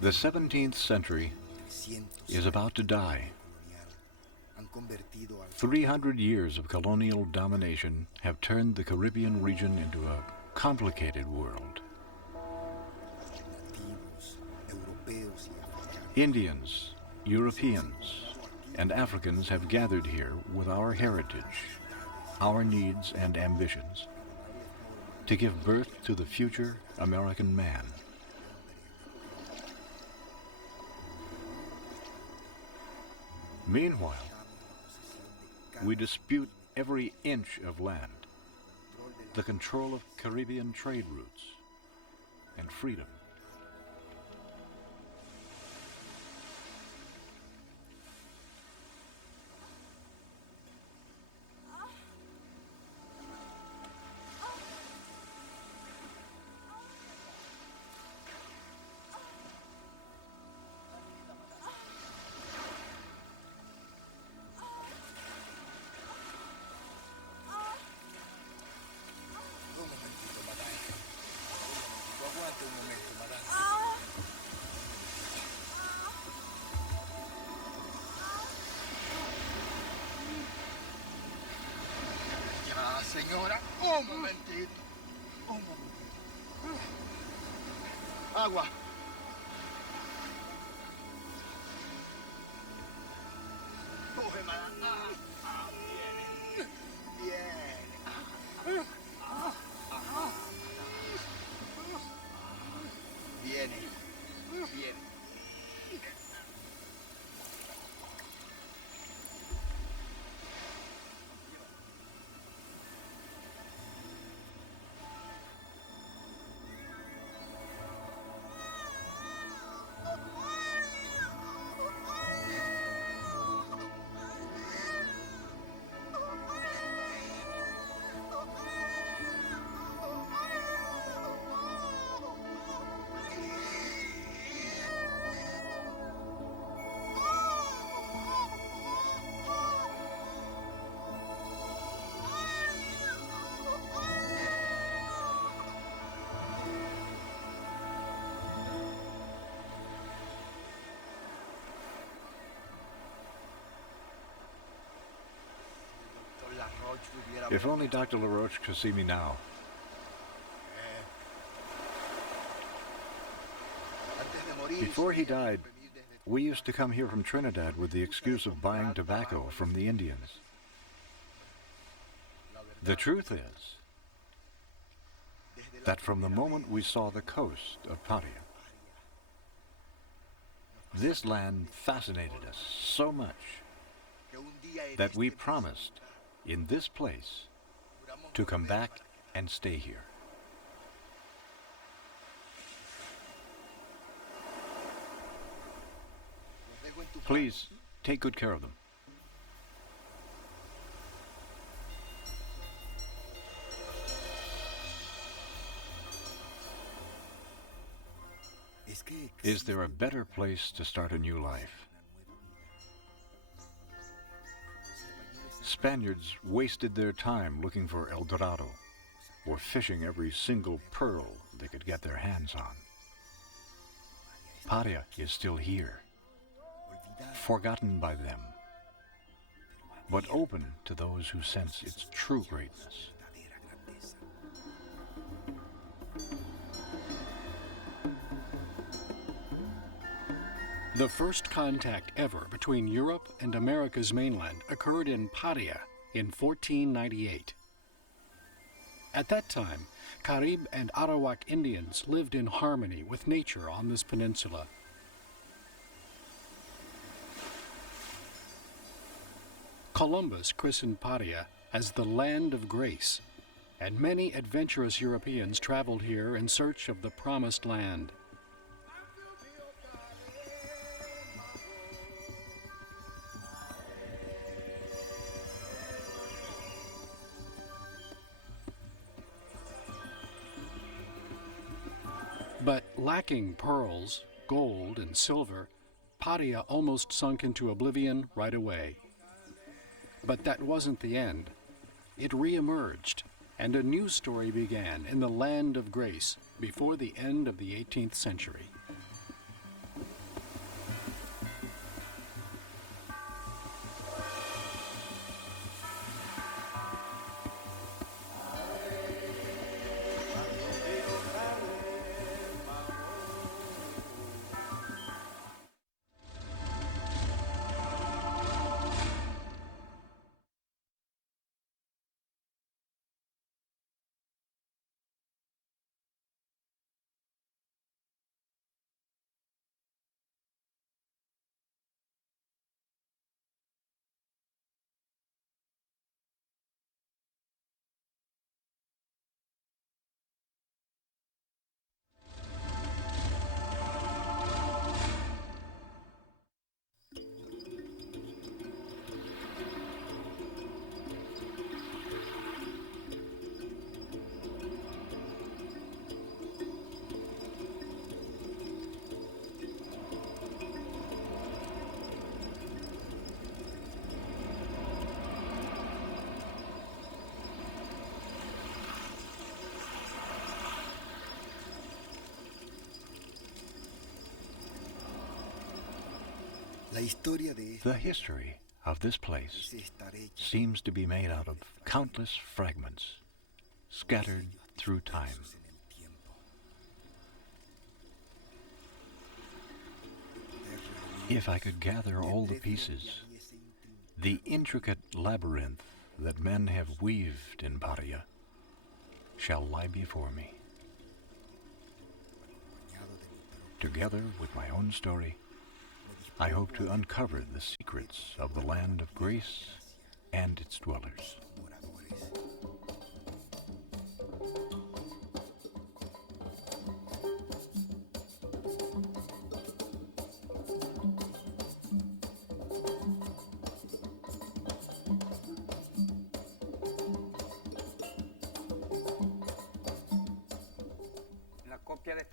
The 17th century is about to die. 300 years of colonial domination have turned the Caribbean region into a complicated world. Indians, Europeans, and Africans have gathered here with our heritage, our needs and ambitions, to give birth to the future American man. Meanwhile, we dispute every inch of land, the control of Caribbean trade routes, and freedom. Señora, un momentito. Un momentito. Agua. Coge, madame. Bien. Bien. Viene. Viene. If only Dr. LaRoche could see me now. Before he died, we used to come here from Trinidad with the excuse of buying tobacco from the Indians. The truth is that from the moment we saw the coast of Paria, this land fascinated us so much that we promised in this place to come back and stay here. Please, take good care of them. Is there a better place to start a new life? Spaniards wasted their time looking for El Dorado, or fishing every single pearl they could get their hands on. Paria is still here, forgotten by them, but open to those who sense its true greatness. The first contact ever between Europe and America's mainland occurred in Paria in 1498. At that time, Carib and Arawak Indians lived in harmony with nature on this peninsula. Columbus christened Paria as the Land of Grace, and many adventurous Europeans traveled here in search of the Promised Land. But lacking pearls, gold, and silver, Paria almost sunk into oblivion right away. But that wasn't the end. It re-emerged, and a new story began in the Land of Grace, before the end of the 18th century. La historia de The history of this place estar hecha seems to be made out of countless fragments scattered through time. en el tiempo. If I could gather all the pieces, the intricate labyrinth that men have weaved in Paria shall lie before me. Together with my own story, I hope to uncover the secrets of the land of grace and its dwellers.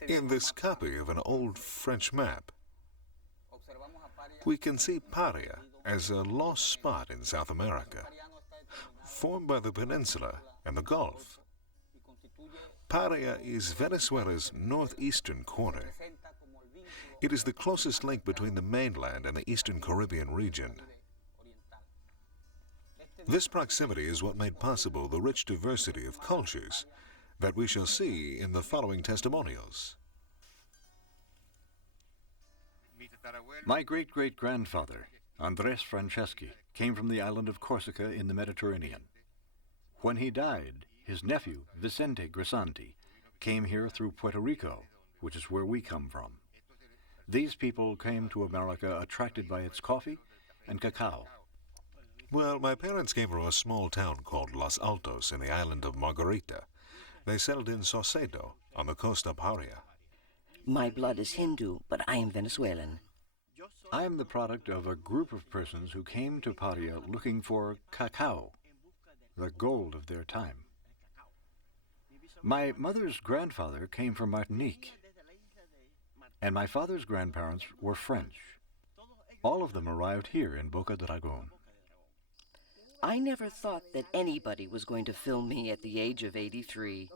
In this copy of an old French map, we can see Paria as a lost spot in South America, formed by the peninsula and the Gulf. Paria is Venezuela's northeastern corner. It is the closest link between the mainland and the eastern Caribbean region. This proximity is what made possible the rich diversity of cultures that we shall see in the following testimonials. My great-great-grandfather, Andres Franceschi, came from the island of Corsica in the Mediterranean. When he died, his nephew, Vicente Grisanti, came here through Puerto Rico, which is where we come from. These people came to America attracted by its coffee and cacao. Well, my parents came from a small town called Los Altos in the island of Margarita. They settled in Saucedo on the coast of Paria. My blood is Hindu, but I am Venezuelan. I am the product of a group of persons who came to Paria looking for cacao, the gold of their time. My mother's grandfather came from Martinique, and my father's grandparents were French. All of them arrived here in Boca Dragon. I never thought that anybody was going to film me at the age of 83.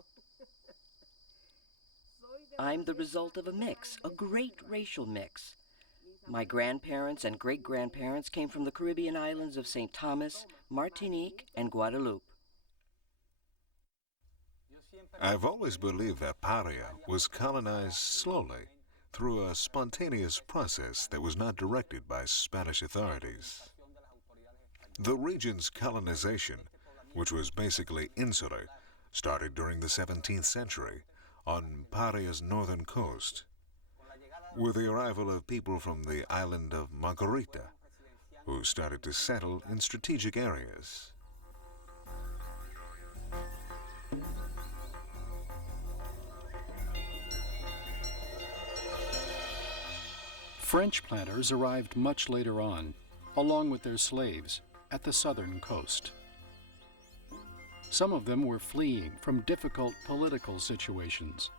I'm the result of a mix, a great racial mix. My grandparents and great-grandparents came from the Caribbean islands of St. Thomas, Martinique, and Guadeloupe. I've always believed that Paria was colonized slowly through a spontaneous process that was not directed by Spanish authorities. The region's colonization, which was basically insular, started during the 17th century on Paria's northern coast, with the arrival of people from the island of Margarita, who started to settle in strategic areas. French planters arrived much later on, along with their slaves, at the southern coast. Some of them were fleeing from difficult political situations.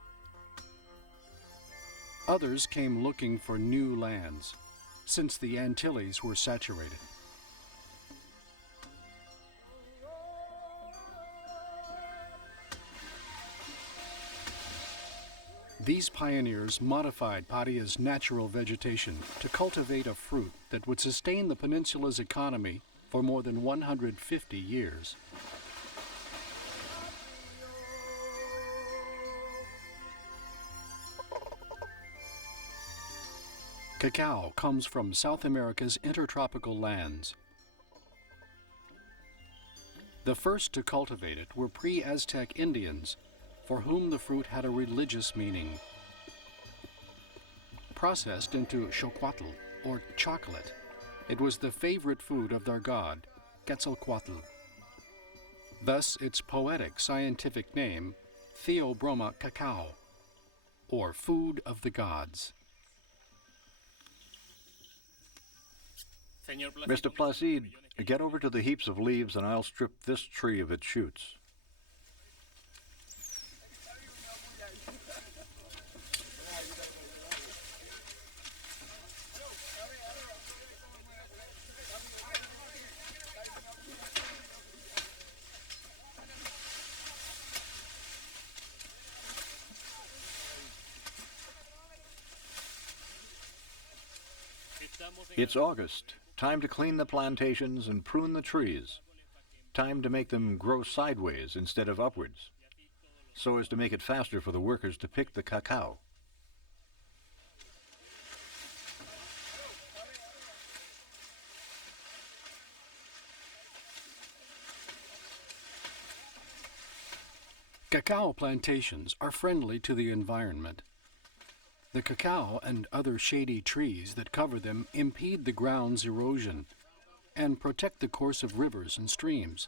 Others came looking for new lands, since the Antilles were saturated. These pioneers modified Paria's natural vegetation to cultivate a fruit that would sustain the peninsula's economy for more than 150 years. Cacao comes from South America's intertropical lands. The first to cultivate it were pre-Aztec Indians, for whom the fruit had a religious meaning. Processed into xocuatl, or chocolate, it was the favorite food of their god, Quetzalcoatl. Thus its poetic scientific name, Theobroma cacao, or food of the gods. Mr. Placide, get over to the heaps of leaves and I'll strip this tree of its shoots. It's August. Time to clean the plantations and prune the trees. Time to make them grow sideways instead of upwards, so as to make it faster for the workers to pick the cacao. Cacao plantations are friendly to the environment. The cacao and other shady trees that cover them impede the ground's erosion and protect the course of rivers and streams.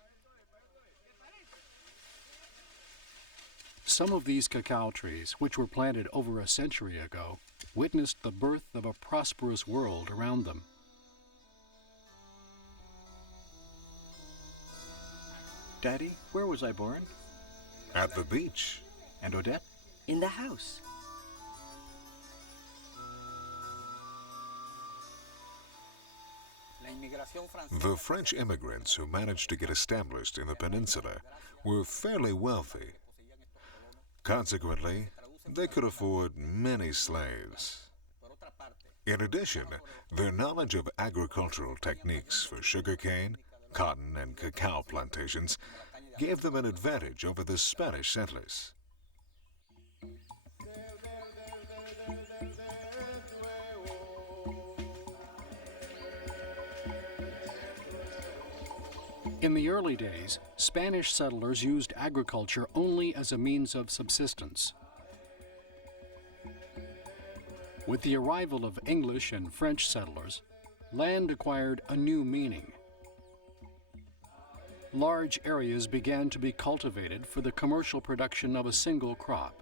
Some of these cacao trees, which were planted over a century ago, witnessed the birth of a prosperous world around them. Daddy, where was I born? At the beach. And Odette? In the house. The French immigrants who managed to get established in the peninsula were fairly wealthy. Consequently, they could afford many slaves. In addition, their knowledge of agricultural techniques for sugarcane, cotton, and cacao plantations gave them an advantage over the Spanish settlers. In the early days, Spanish settlers used agriculture only as a means of subsistence. With the arrival of English and French settlers, land acquired a new meaning. Large areas began to be cultivated for the commercial production of a single crop.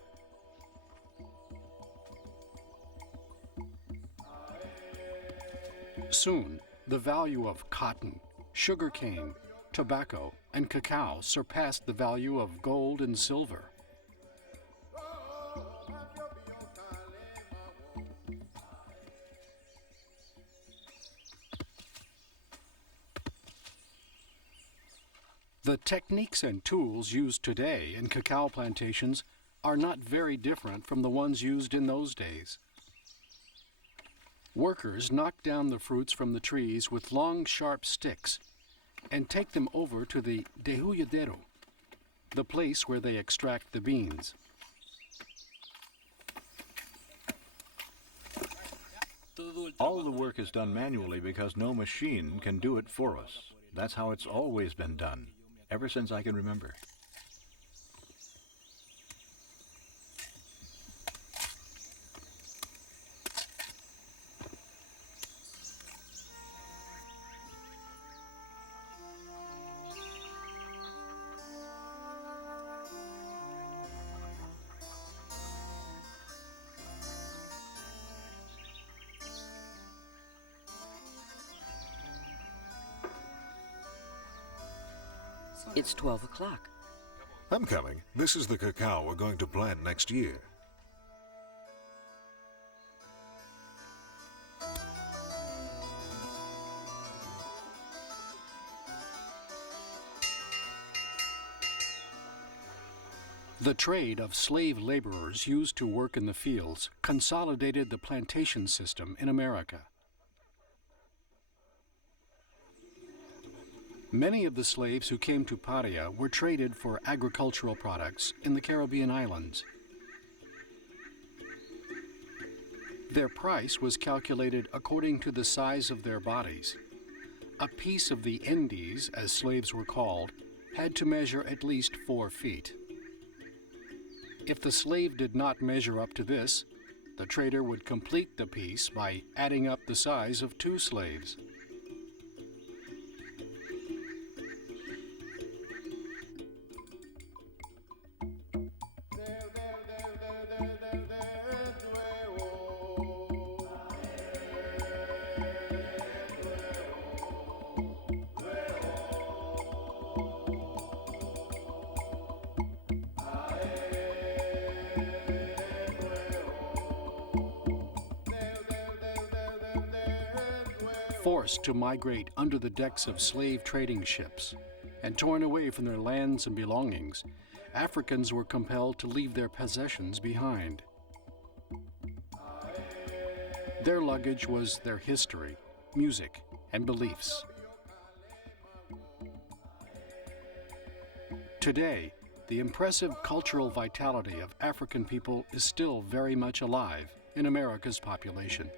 Soon, the value of cotton, sugarcane, tobacco, and cacao surpassed the value of gold and silver. The techniques and tools used today in cacao plantations are not very different from the ones used in those days. Workers knock down the fruits from the trees with long, sharp sticks and take them over to the dehulladero, the place where they extract the beans. All the work is done manually because no machine can do it for us. That's how it's always been done, ever since I can remember. It's 12 o'clock. I'm coming. This is the cacao we're going to plant next year. The trade of slave laborers used to work in the fields consolidated the plantation system in America. Many of the slaves who came to Paria were traded for agricultural products in the Caribbean islands. Their price was calculated according to the size of their bodies. A piece of the Indies, as slaves were called, had to measure at least 4 feet. If the slave did not measure up to this, the trader would complete the piece by adding up the size of 2 slaves. Forced to migrate under the decks of slave trading ships and torn away from their lands and belongings, Africans were compelled to leave their possessions behind. Their luggage was their history, music, and beliefs. Today, the impressive cultural vitality of African people is still very much alive in America's population.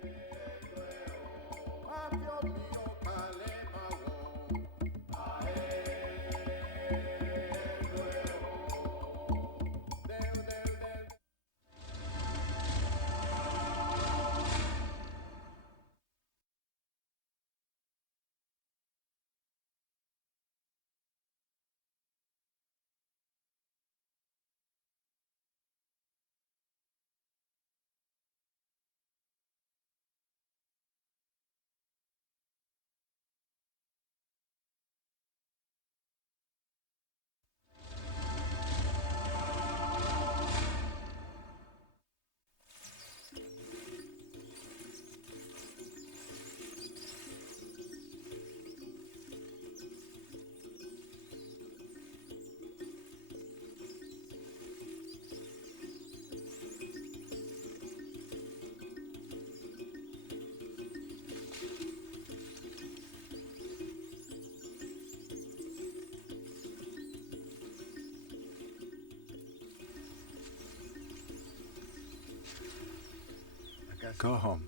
Go home.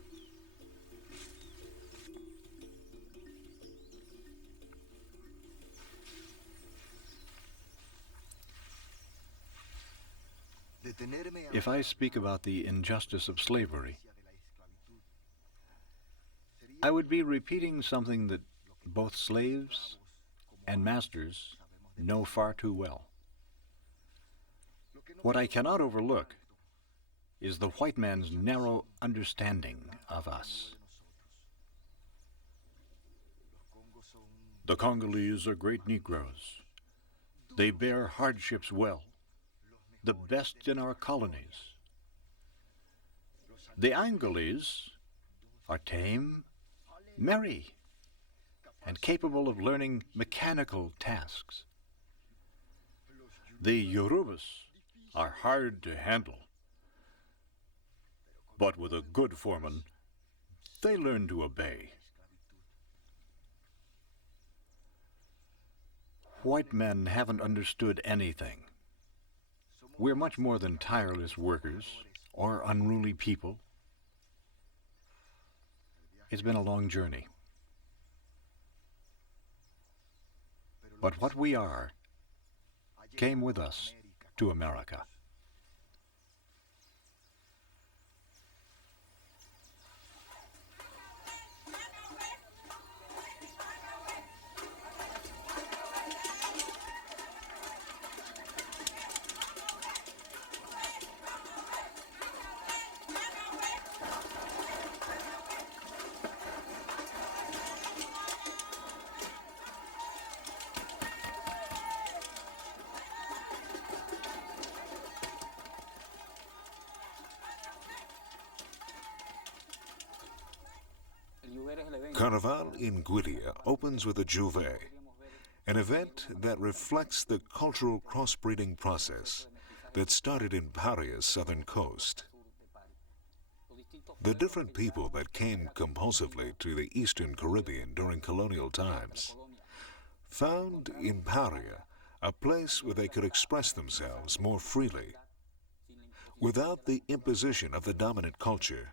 If I speak about the injustice of slavery, I would be repeating something that both slaves and masters know far too well. What I cannot overlook is the white man's narrow understanding of us. The Congolese are great Negroes. They bear hardships well, the best in our colonies. The Angolese are tame, merry, and capable of learning mechanical tasks. The Yorubas are hard to handle, but with a good foreman, they learn to obey. White men haven't understood anything. We're much more than tireless workers or unruly people. It's been a long journey. But what we are came with us to America. Carnival in Guidia opens with a Juve, an event that reflects the cultural crossbreeding process that started in Paria's southern coast. The different people that came compulsively to the Eastern Caribbean during colonial times found in Paria a place where they could express themselves more freely, without the imposition of the dominant culture.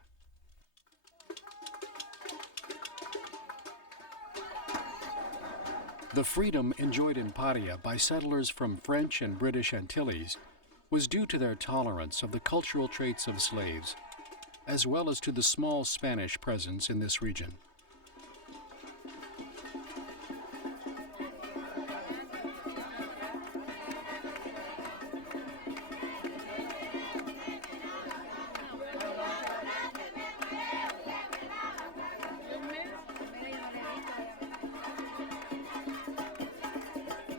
The freedom enjoyed in Paria by settlers from French and British Antilles was due to their tolerance of the cultural traits of slaves, as well as to the small Spanish presence in this region.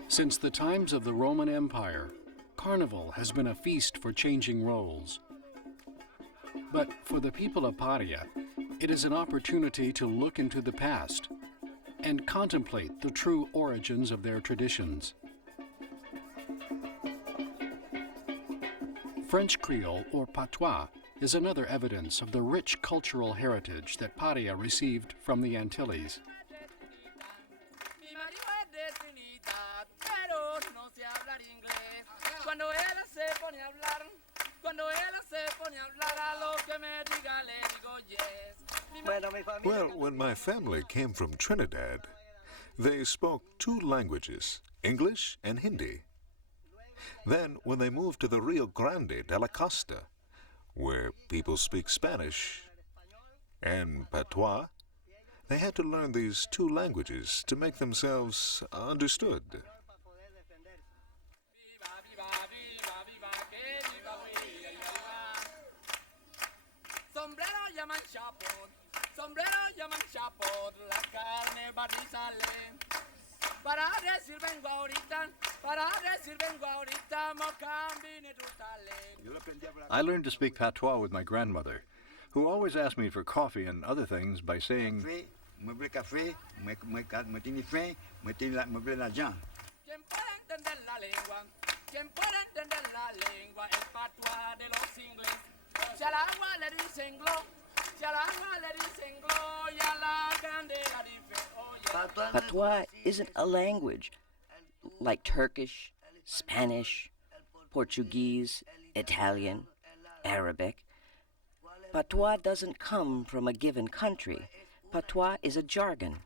Since the times of the Roman Empire, Carnival has been a feast for changing roles. But for the people of Paria, it is an opportunity to look into the past and contemplate the true origins of their traditions. French Creole, or patois, is another evidence of the rich cultural heritage that Paria received from the Antilles. Well, when my family came from Trinidad, they spoke two languages, English and Hindi. Then, when they moved to the Rio Grande de la Costa, where people speak Spanish and patois, they had to learn these two languages to make themselves understood. I learned to speak patois with my grandmother, who always asked me for coffee and other things by saying, Patois isn't a language like Turkish, Spanish, Portuguese, Italian, Arabic. Patois doesn't come from a given country. Patois is a jargon.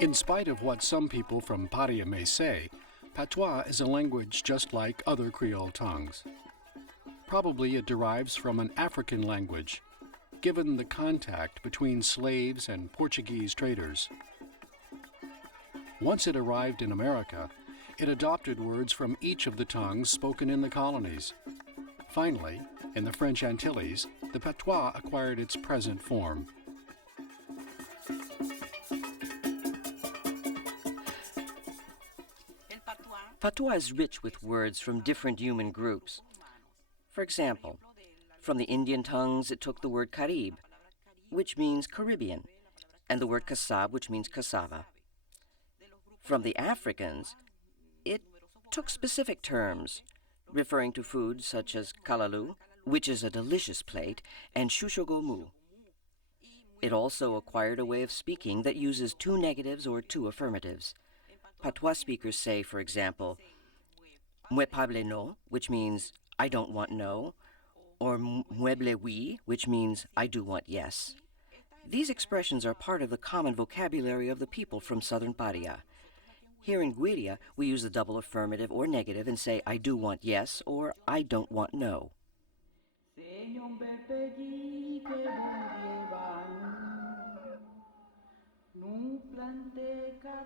In spite of what some people from Paria may say, patois is a language just like other Creole tongues. Probably it derives from an African language, given the contact between slaves and Portuguese traders. Once it arrived in America, it adopted words from each of the tongues spoken in the colonies. Finally, in the French Antilles, the patois acquired its present form. Patois is rich with words from different human groups. For example, from the Indian tongues it took the word Carib, which means Caribbean, and the word cassab, which means cassava. From the Africans, it took specific terms, referring to foods such as kalalu, which is a delicious plate, and shushogomu. It also acquired a way of speaking that uses two negatives or two affirmatives. Patois speakers say, for example, "Mwe pable no," which means "I don't want no," or "Mweble oui," which means "I do want yes." These expressions are part of the common vocabulary of the people from southern Paria. Here in Guiria, we use the double affirmative or negative and say "I do want yes" or "I don't want no."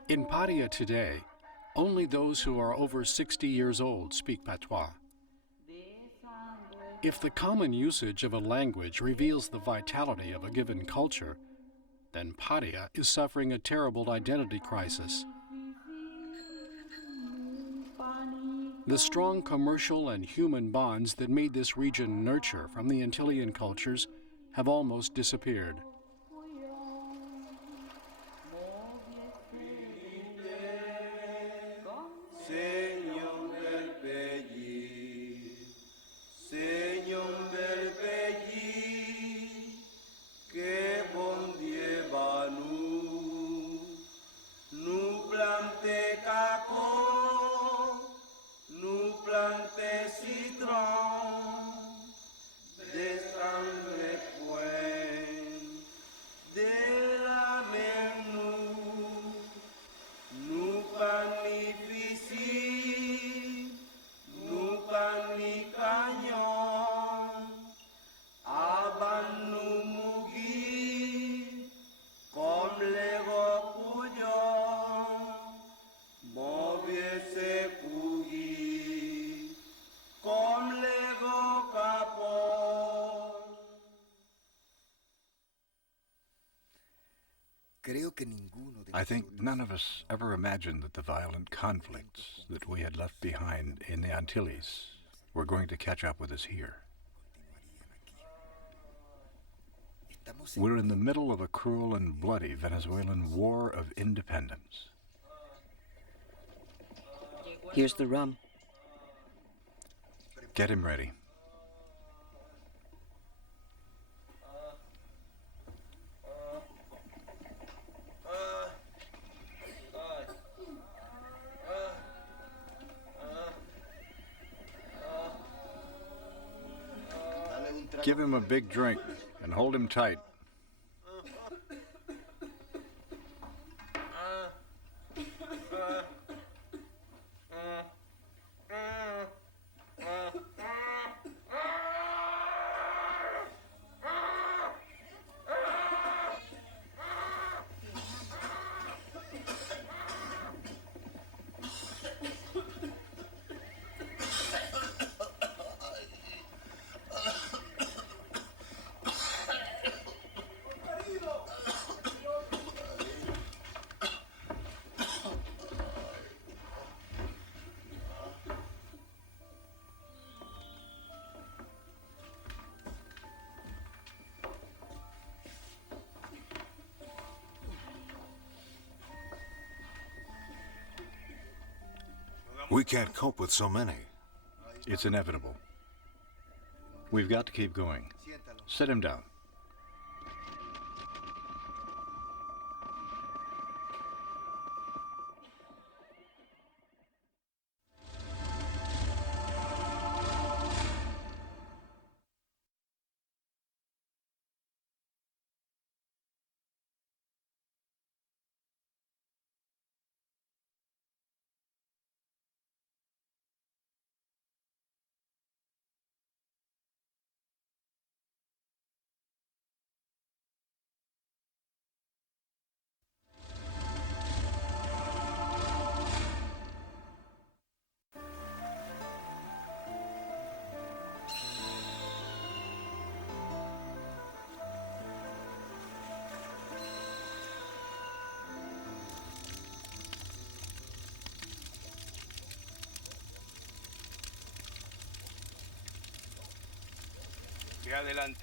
In Paria today, only those who are over 60 years old speak patois. If the common usage of a language reveals the vitality of a given culture, then Paria is suffering a terrible identity crisis. The strong commercial and human bonds that made this region nurture from the Antillean cultures have almost disappeared. se pugui, com lego capó. Creo que ninguno de I think nosotros none of us ever imagined that the violent conflicts that we had left behind in the Antilles were going to catch up with us here. estamos We're in the middle of a cruel and bloody Venezuelan war of independence. Here's the rum. Get him ready. Give him a big drink and hold him tight. We can't cope with so many. It's inevitable. We've got to keep going. Sit him down.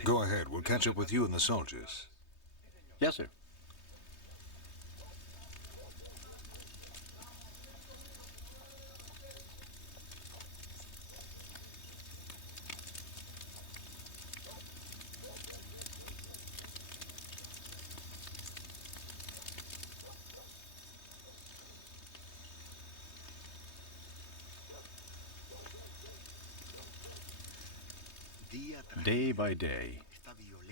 Go ahead. We'll catch up with you and the soldiers. Yes, sir. Day by day,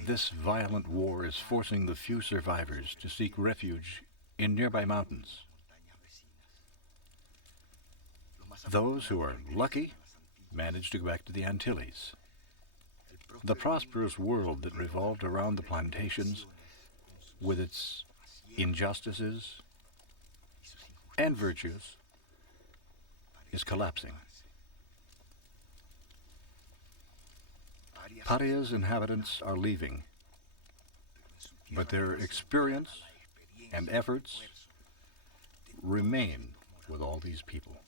this violent war is forcing the few survivors to seek refuge in nearby mountains. Those who are lucky manage to go back to the Antilles. The prosperous world that revolved around the plantations, with its injustices and virtues, is collapsing. Paria's inhabitants are leaving, but their experience and efforts remain with all these people.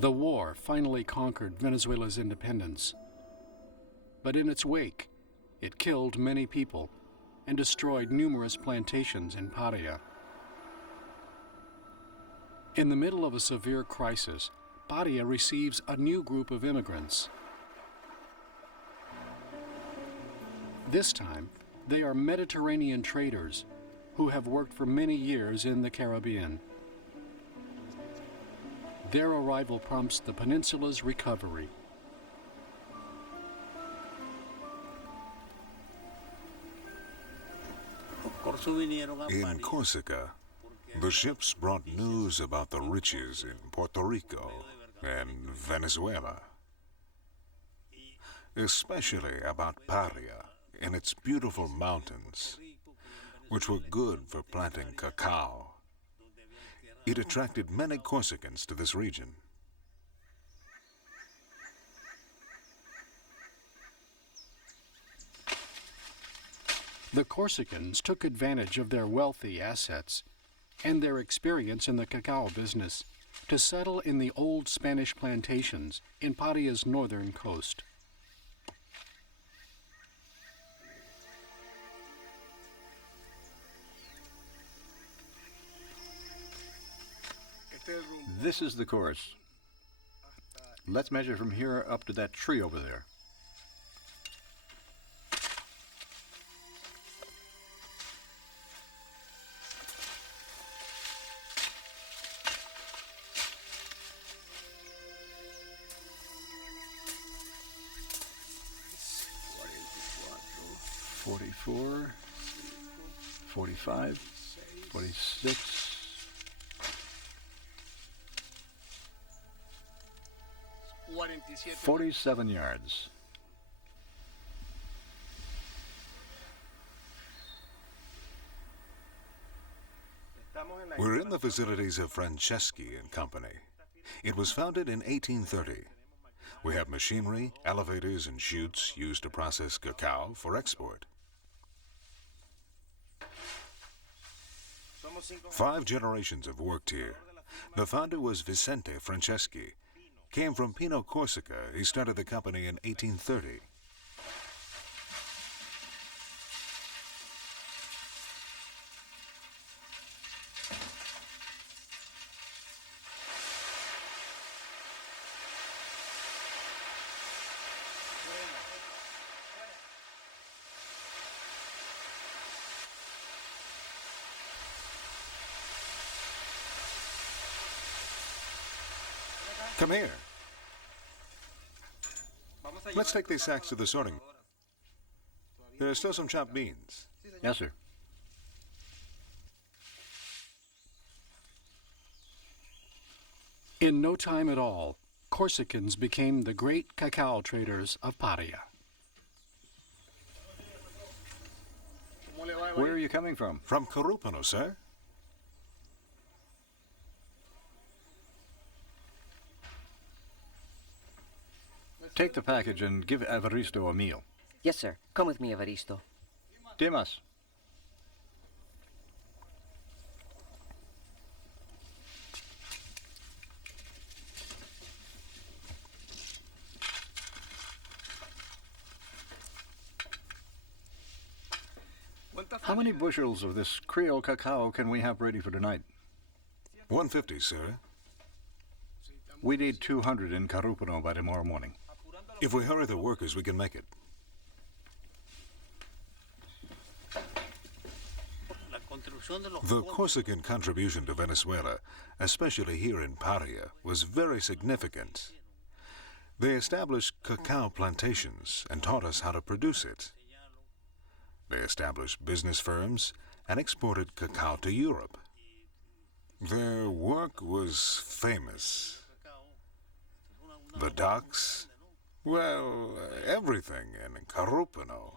The war finally conquered Venezuela's independence. But in its wake, it killed many people and destroyed numerous plantations in Paria. In the middle of a severe crisis, Paria receives a new group of immigrants. This time, they are Mediterranean traders who have worked for many years in the Caribbean. Their arrival prompts the peninsula's recovery. In Corsica, the ships brought news about the riches in Puerto Rico and Venezuela, especially about Paria and its beautiful mountains, which were good for planting cacao. It attracted many Corsicans to this region. The Corsicans took advantage of their wealthy assets and their experience in the cacao business to settle in the old Spanish plantations in Paria's northern coast. This is the course. Let's measure from here up to that tree over there. $44, $45, $46. 47 yards. We're in the facilities of Franceschi and Company. It was founded in 1830. We have machinery, elevators, and chutes used to process cacao for export. 5 generations have worked here. The founder was Vicente Franceschi. Came from Pino, Corsica. He started the company in 1830. Come here. Let's take these sacks to the sorting. There are still some chopped beans. Yes, sir. In no time at all, Corsicans became the great cacao traders of Paria. Where are you coming from? From Carúpano, sir. Take the package and give Evaristo a meal. Yes, sir. Come with me, Evaristo. Dimas. How many bushels of this Creole cacao can we have ready for tonight? 150, sir. We need 200 in Carúpano by tomorrow morning. If we hurry the workers, we can make it. The Corsican contribution to Venezuela, especially here in Paria, was very significant. They established cacao plantations and taught us how to produce it. They established business firms and exported cacao to Europe. Their work was famous. The docks, well, everything in Carúpano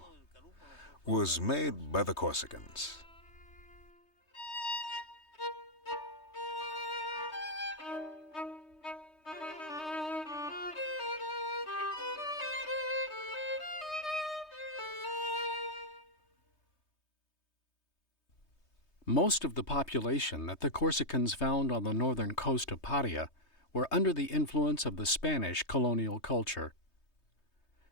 was made by the Corsicans. Most of the population that the Corsicans found on the northern coast of Paria were under the influence of the Spanish colonial culture.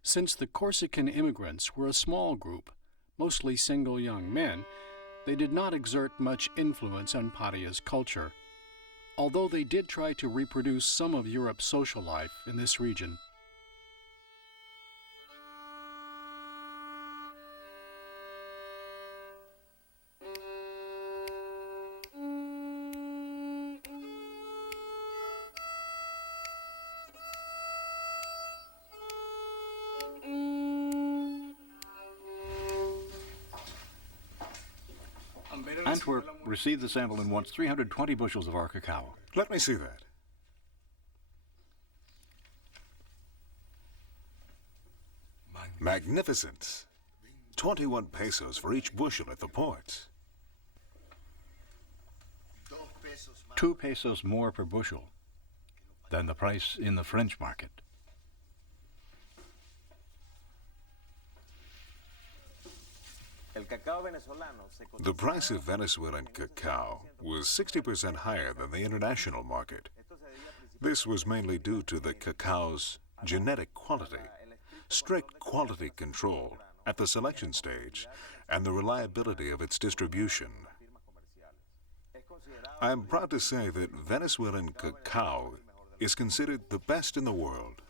Since the Corsican immigrants were a small group, mostly single young men, they did not exert much influence on Paria's culture, although they did try to reproduce some of Europe's social life in this region. Antwerp received the sample and wants 320 bushels of our cacao. Let me see that. Magnificent. 21 pesos for each bushel at the port. 2 pesos more per bushel than the price in the French market. The price of Venezuelan cacao was 60% higher than the international market. This was mainly due to the cacao's genetic quality, strict quality control at the selection stage, and the reliability of its distribution. I am proud to say that Venezuelan cacao is considered the best in the world.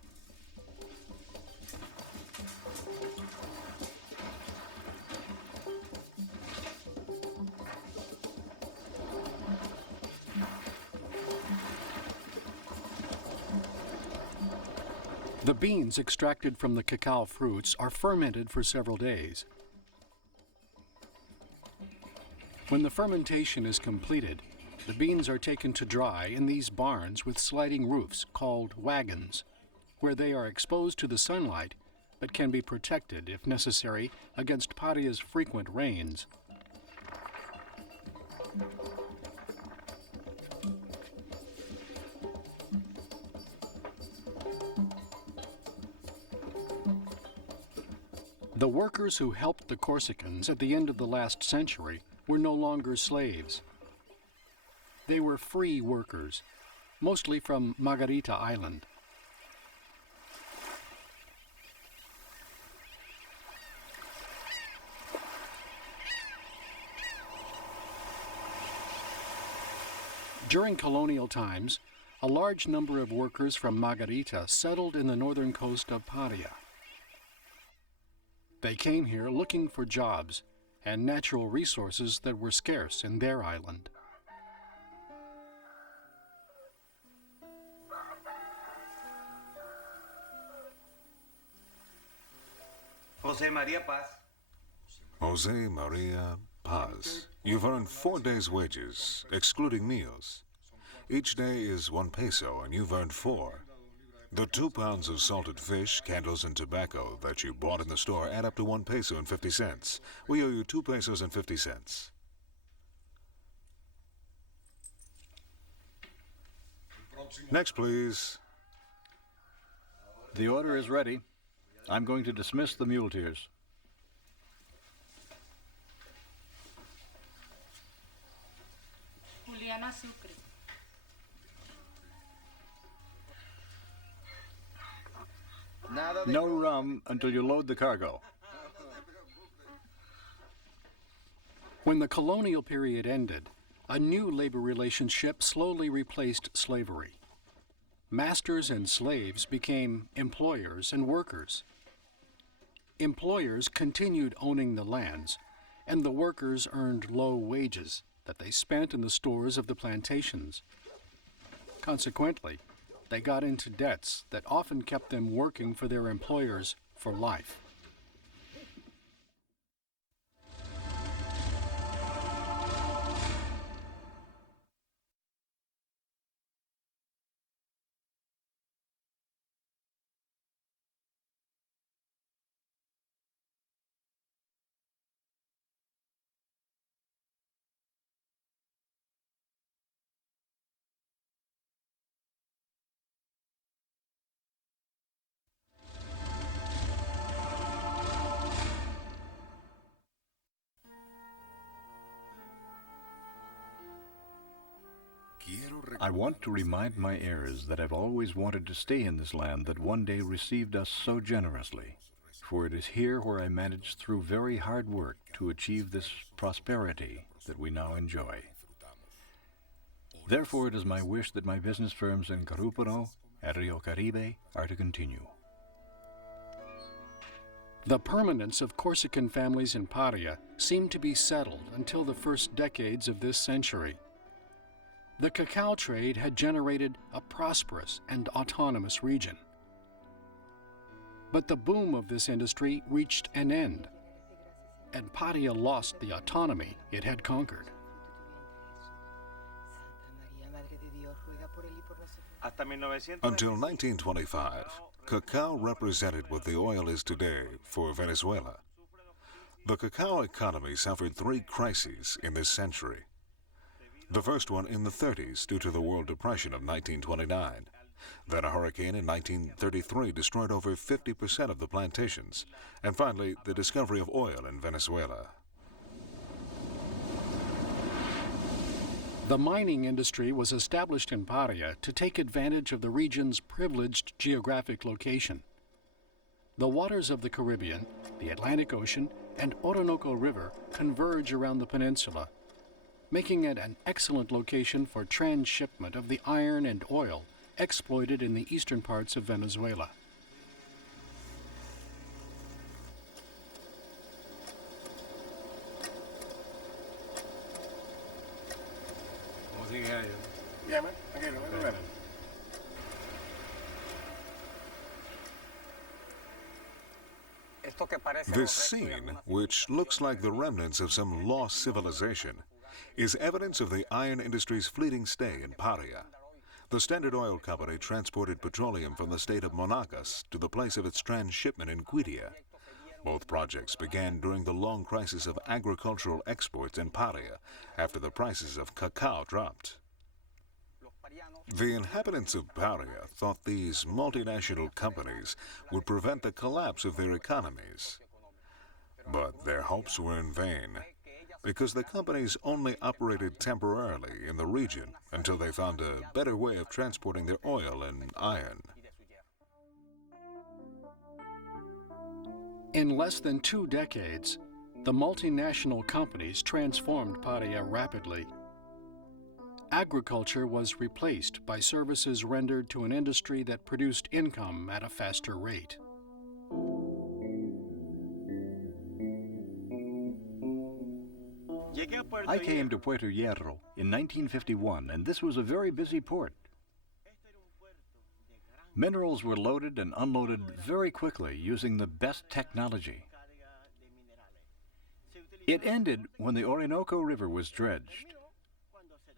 The beans extracted from the cacao fruits are fermented for several days. When the fermentation is completed, the beans are taken to dry in these barns with sliding roofs called wagons, where they are exposed to the sunlight but can be protected, if necessary, against Paria's frequent rains. The workers who helped the Corsicans at the end of the last century were no longer slaves. They were free workers, mostly from Margarita Island. During colonial times, a large number of workers from Margarita settled in the northern coast of Paria. They came here looking for jobs and natural resources that were scarce in their island. José María Paz. Jose Maria Paz. You've earned 4 days' wages, excluding meals. Each day is 1 peso, and you've earned 4. The 2 pounds of salted fish, candles, and tobacco that you bought in the store add up to 1 peso and 50 cents. We owe you 2 pesos and 50 cents. Next, please. The order is ready. I'm going to dismiss the muleteers. Juliana Sucre. No rum until you load the cargo. When the colonial period ended, a new labor relationship slowly replaced slavery. Masters and slaves became employers and workers. Employers continued owning the lands, and the workers earned low wages that they spent in the stores of the plantations. Consequently, they got into debts that often kept them working for their employers for life. I want to remind my heirs that I've always wanted to stay in this land that one day received us so generously, for it is here where I managed through very hard work to achieve this prosperity that we now enjoy. Therefore, it is my wish that my business firms in Carúpano and Rio Caribe are to continue. The permanence of Corsican families in Paria seemed to be settled until the first decades of this century. The cacao trade had generated a prosperous and autonomous region. But the boom of this industry reached an end, and Paria lost the autonomy it had conquered. Hasta 1900. Until 1925, cacao represented what the oil is today for Venezuela. The cacao economy suffered three crises in this century. The first one in the 30s due to the World Depression of 1929. Then a hurricane in 1933 destroyed over 50% of the plantations. And finally, the discovery of oil in Venezuela. The mining industry was established in Paria to take advantage of the region's privileged geographic location. The waters of the Caribbean, the Atlantic Ocean, and Orinoco River converge around the peninsula, making it an excellent location for transshipment of the iron and oil exploited in the eastern parts of Venezuela. This scene, which looks like the remnants of some lost civilization, is evidence of the iron industry's fleeting stay in Paria. The Standard Oil Company transported petroleum from the state of Monagas to the place of its transshipment in Quitia. Both projects began during the long crisis of agricultural exports in Paria after the prices of cacao dropped. The inhabitants of Paria thought these multinational companies would prevent the collapse of their economies. But their hopes were in vain, because the companies only operated temporarily in the region until they found a better way of transporting their oil and iron. In less than 2 decades, the multinational companies transformed Paria rapidly. Agriculture was replaced by services rendered to an industry that produced income at a faster rate. I came to Puerto Hierro in 1951, and this was a very busy port. Minerals were loaded and unloaded very quickly using the best technology. It ended when the Orinoco River was dredged.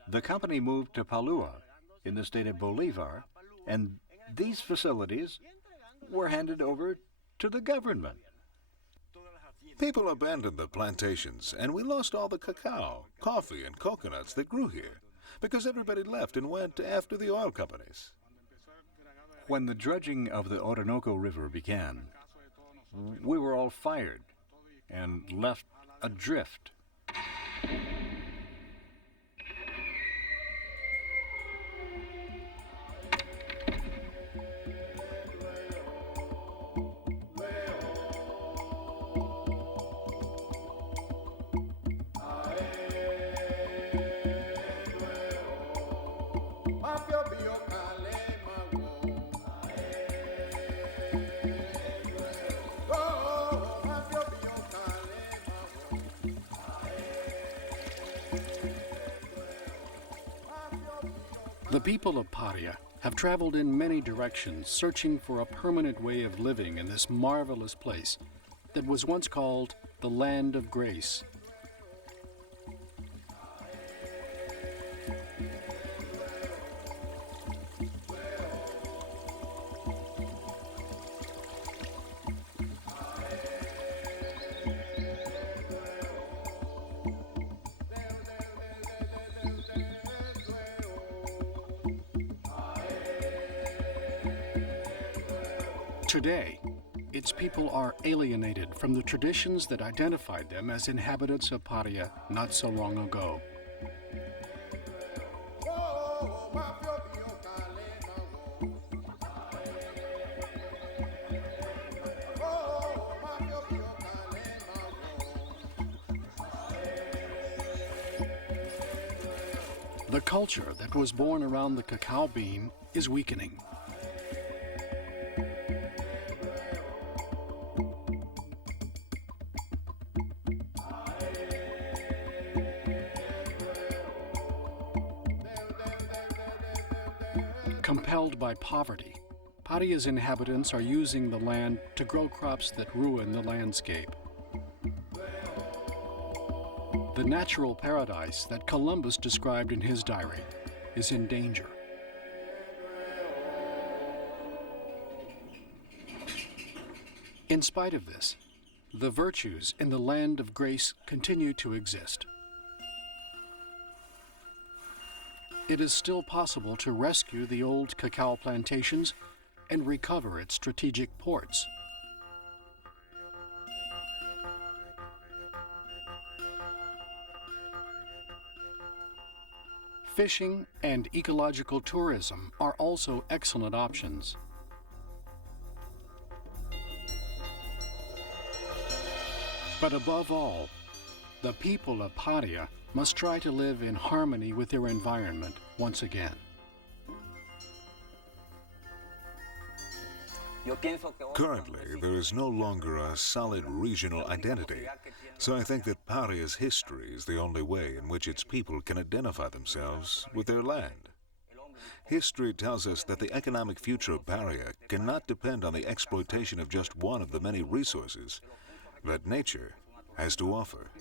The company moved to Palua in the state of Bolivar, and these facilities were handed over to the government. People abandoned the plantations, and we lost all the cacao, coffee, and coconuts that grew here, because everybody left and went after the oil companies. When the dredging of the Orinoco River began, we were all fired and left adrift. The people of Paria have traveled in many directions searching for a permanent way of living in this marvelous place that was once called the Land of Grace. Today, its people are alienated from the traditions that identified them as inhabitants of Paria not so long ago. The culture that was born around the cacao bean is weakening. Compelled by poverty, Paria's inhabitants are using the land to grow crops that ruin the landscape. The natural paradise that Columbus described in his diary is in danger. In spite of this, the virtues in the land of grace continue to exist. It is still possible to rescue the old cacao plantations and recover its strategic ports. Fishing and ecological tourism are also excellent options. But above all, the people of Paria must try to live in harmony with their environment once again. Currently, there is no longer a solid regional identity, so I think that Paria's history is the only way in which its people can identify themselves with their land. History tells us that the economic future of Paria cannot depend on the exploitation of just one of the many resources that nature has to offer.